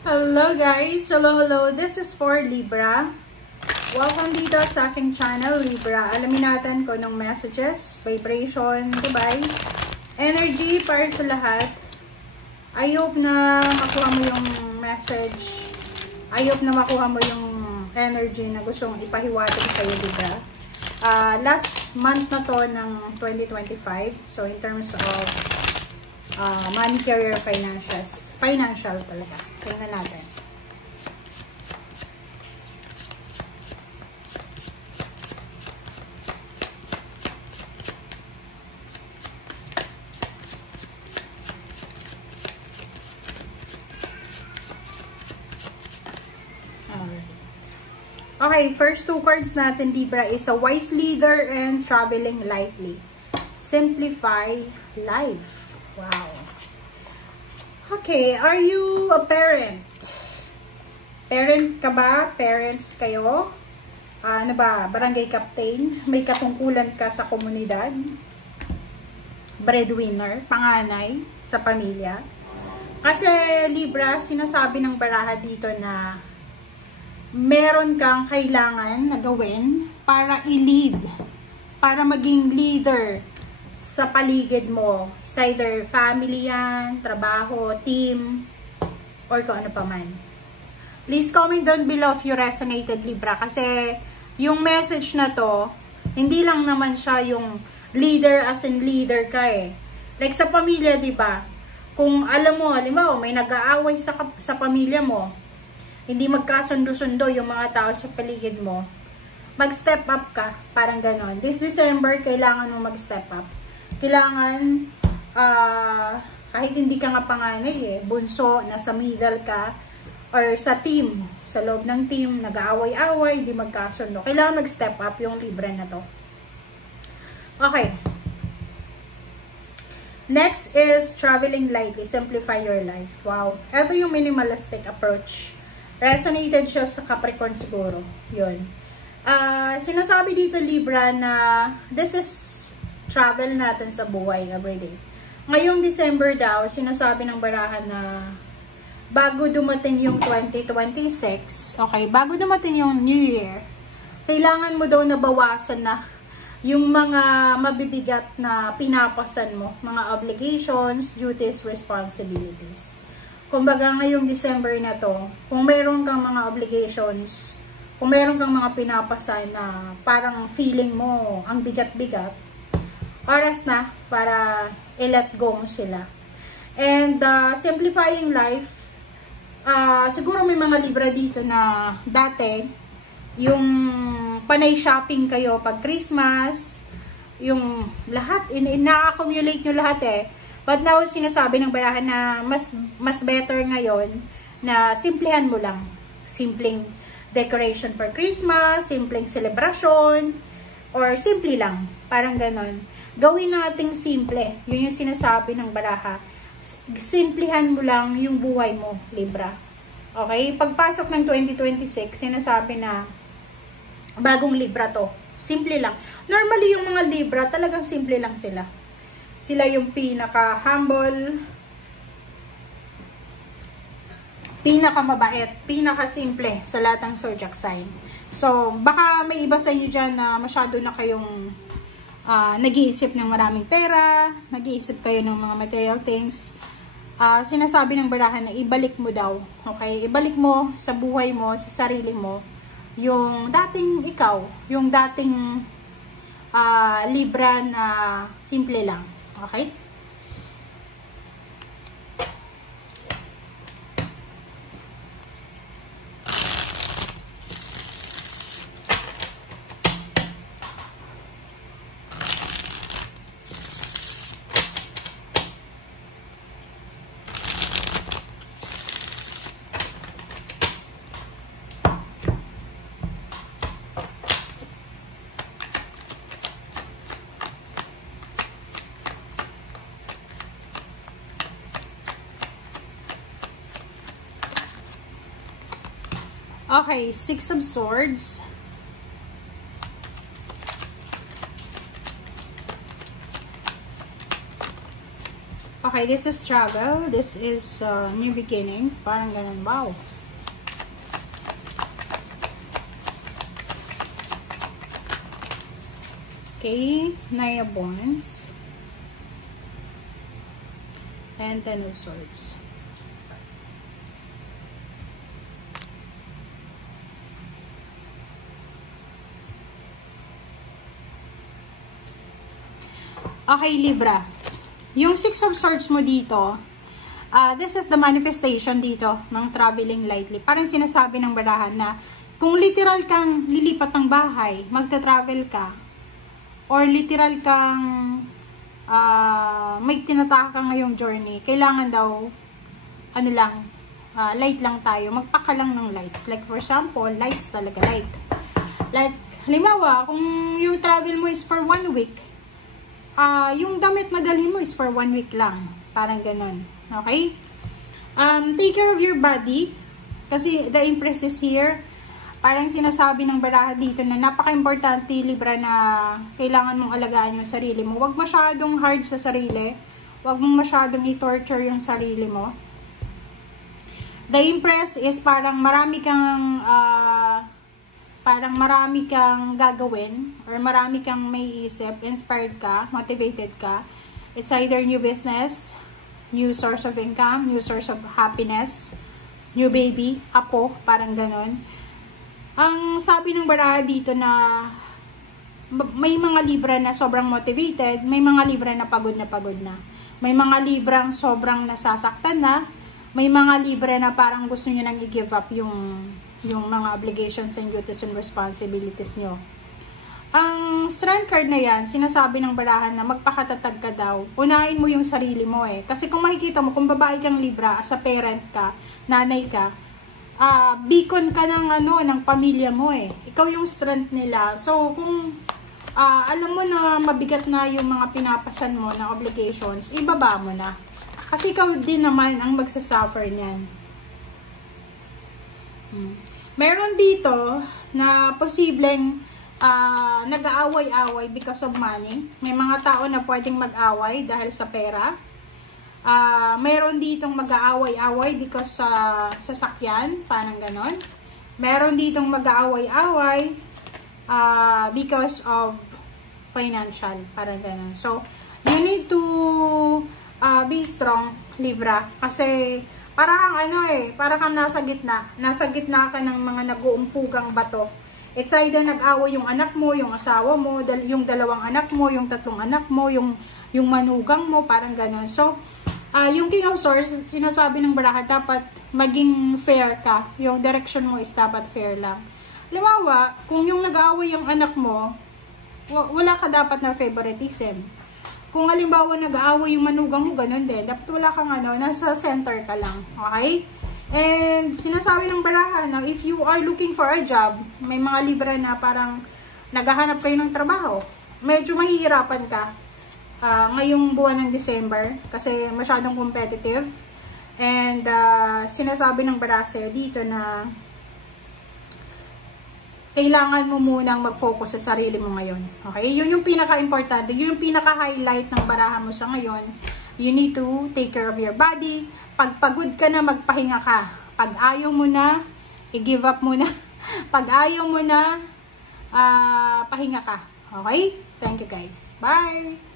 Hello guys! Hello! This is for Libra. Welcome dito sa aking channel, Libra. Alamin natin kung anong messages, vibration, goodbye, energy para sa lahat. I hope na makuha mo yung message. I hope na makuha mo yung energy na gustong ipahiwatig sa'yo, Libra. Last month na to ng 2025. So, in terms of money, career, financial talaga. Tingnan natin. Okay, first two cards natin, Libra, is a wise leader and traveling lightly. Simplify life. Wow. Okay, are you a parent? Parent ka ba? Parents kayo? Ano ba? Barangay captain? May katungkulan ka sa komunidad? Breadwinner? Panganay sa pamilya? Kasi, Libra, sinasabi ng baraha dito na meron kang kailangan na gawin para i-lead, para maging leader sa paligid mo, sa either family yan, trabaho, team, or kung ano pa man. Please comment down below if you resonated, Libra, kasi yung message na to, hindi lang naman siya yung leader as in leader ka eh. Like sa pamilya, di ba? Kung alam mo, halimbawa, may nag-aaway sa pamilya mo, hindi magkasundo-sundo yung mga tao sa paligid mo, mag-step up ka, parang ganon. This December, kailangan mo mag-step up. Kailangan, kahit hindi ka nga panganay bunso, nasa middle ka, or sa team, sa loob ng team, nag-aaway-away, hindi magkasundo. Kailangan mag-step up yung Libra na to. Okay. Next is traveling lightly, simplify your life. Wow. Ito yung minimalistic approach. Resonated siya sa Capricorn siguro. Yun. Sinasabi dito, Libra, na this is travel natin sa buhay everyday. Ngayong December daw, sinasabi ng barahan na bago dumating yung 2026, okay, bago dumating yung New Year, kailangan mo daw nabawasan na yung mga mabibigat na pinapasan mo, mga obligations, duties, responsibilities. Kumbaga ngayong December na to, kung meron kang mga obligations, kung meron kang mga pinapasan na parang feeling mo ang bigat-bigat, oras na para i-let go mo sila. And simplifying life, siguro may mga Libra dito na dati, yung panay shopping kayo pag Christmas, yung lahat, ina-accumulate nyo lahat eh. But now, sinasabi ng barahan na mas better ngayon na simplehan mo lang. Simpleng decoration for Christmas, simpleng celebration, or simple lang. Parang ganon. Gawin nating simple. Yun yung sinasabi ng baraha. Simplihan mo lang yung buhay mo, Libra. Okay? Pagpasok ng 2026, sinasabi na bagong Libra to. Simple lang. Normally, yung mga Libra, talagang simple lang sila. Sila yung pinaka-humble, pinaka-mabait, pinaka-simple sa lahat ng zodiac sign. So, baka may iba sa inyo dyan na masyado na kayong nag-iisip ng maraming pera, nag-iisip kayo ng mga material things. Sinasabi ng barahan na ibalik mo daw. Okay? Ibalik mo sa buhay mo, sa sarili mo, yung dating ikaw, yung dating Libra na simple lang. Okay? Okay, Six of Swords. Okay, this is travel. This is new beginnings. Parang ganun. Wow. Okay, Nine of Wands. And Ten of Swords. Okay, Libra. Yung Six of Swords mo dito, this is the manifestation dito ng traveling lightly. Parang sinasabi ng barahan na kung literal kang lilipat ng bahay, magta-travel ka, or literal kang may tinataka ka ngayong journey, kailangan daw, ano lang, light lang tayo. Magpaka lang ng lights. Like for example, lights talaga, light. Like, halimbawa, kung yung travel mo is for 1 week, yung damit madalhin mo is for 1 week lang. Parang ganon. Okay? Take care of your body. Kasi the Empress is here. Parang sinasabi ng baraha dito na napaka-importante, Libra, na kailangan mong alagaan yung sarili mo. Huwag masyadong hard sa sarili. Huwag mong masyadong i-torture yung sarili mo. The Empress is parang marami kang gagawin or marami kang may isip, inspired ka, motivated ka. It's either new business, new source of income, new source of happiness, new baby, apo, parang ganon. Ang sabi ng baraha dito na may mga Libra na sobrang motivated, may mga Libra na pagod na. May mga Librang sobrang nasasaktan na, may mga Libra na parang gusto nyo nang i-give up yung mga obligations and duties and responsibilities nyo. Ang Strength card na yan, sinasabi ng barahan na magpakatatag ka daw. Unahin mo yung sarili mo eh. Kasi kung makikita mo, kung babae kang Libra, as a parent ka, nanay ka, beacon ka ng pamilya mo eh. Ikaw yung strength nila. So, kung alam mo na mabigat na yung mga pinapasan mo na obligations, ibaba mo na. Kasi ikaw din naman ang magsasuffer niyan. Meron dito na posibleng nag-aaway-away because of money. May mga tao na pwedeng mag-away dahil sa pera. Meron ditong mag-aaway-away because sa sasakyan, parang ganon. Meron ditong mag-aaway-away because of financial, parang ganon. So, you need to be strong, Libra, kasi para kang para kang nasa gitna. Nasa gitna ka ng mga nag-uumpugang bato. It's either nag-away yung anak mo, yung asawa mo, yung 2 anak mo, yung 3 anak mo, yung manugang mo, parang ganon. So, yung King of Swords, sinasabi ng baraha, dapat maging fair ka. Yung direction mo is dapat fair lang. Limawa, kung yung nag-aaway yung anak mo, wala ka dapat na favoritism. Kung halimbawa nag-aaway yung manugang mo, ganun din. Dapat wala kang nasa center ka lang. Okay? And sinasabi ng baraha na if you are looking for a job, may mga Libra na parang naghahanap kayo ng trabaho, medyo mahihirapan ka. Ngayong buwan ng December kasi masyadong competitive, and sinasabi ng baraha dito na kailangan mo munang mag-focus sa sarili mo ngayon. Okay? Yun yung pinaka-importante, yun yung pinaka-highlight ng baraha mo sa ngayon. You need to take care of your body. Pag pagod ka na, magpahinga ka. Pag ayaw mo na, i-give up mo na. Pag ayaw mo na, pahinga ka. Okay? Thank you guys. Bye!